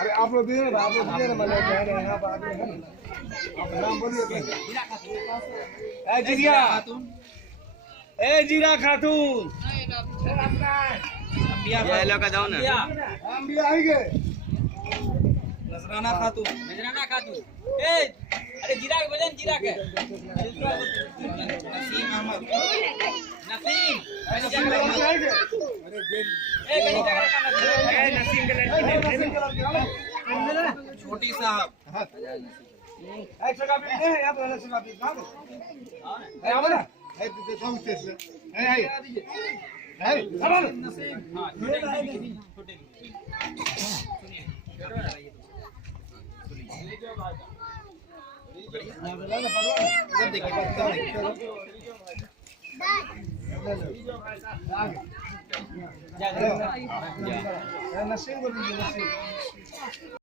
अरे आप लोग दिए ना, आप लोग दिए ना, मतलब कह रहे हैं आप आगे हैं, आप नाम बोलिए। ए जीरा खातून, ए जीरा खातून, ये लो का जाओ ना। हम भी आएंगे। नजराना खातून, नजराना खातून। ए अरे जीरा के वजन जीरा के। नसीम अहमद, नसीम। अरे कहीं जगह का नसीम के लड़की है। छोटी साहब। एक जगह पे है, यहाँ पर अलग जगह पे ना दो। ए आओ ना, ए देखो उससे, ए आई, ए अब नसीम, हाँ छोटे नसीब बोलिए नसीब।